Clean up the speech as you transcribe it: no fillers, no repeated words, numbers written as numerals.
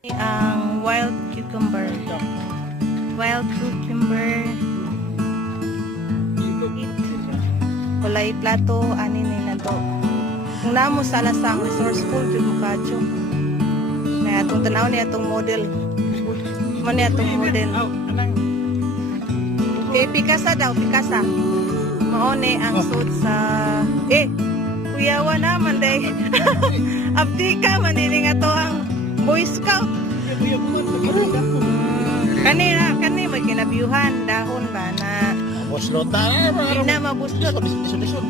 Ang wild cucumber. Wild cucumber. Kulay plato, ani ni na to. Kung namo sa lasang resourceful, jud mo kadyo. Na atong tanaw ni atong model. Mo ni atong model. Kay Picasa daw, Picasa. Mao ni ang suit sa kuyawa naman day. Abdi ka man ni nga to ang Boy Scout. Kani may kinabiuhan dahon ba na Buslot na. di na mabuslot. Lisod-lisod.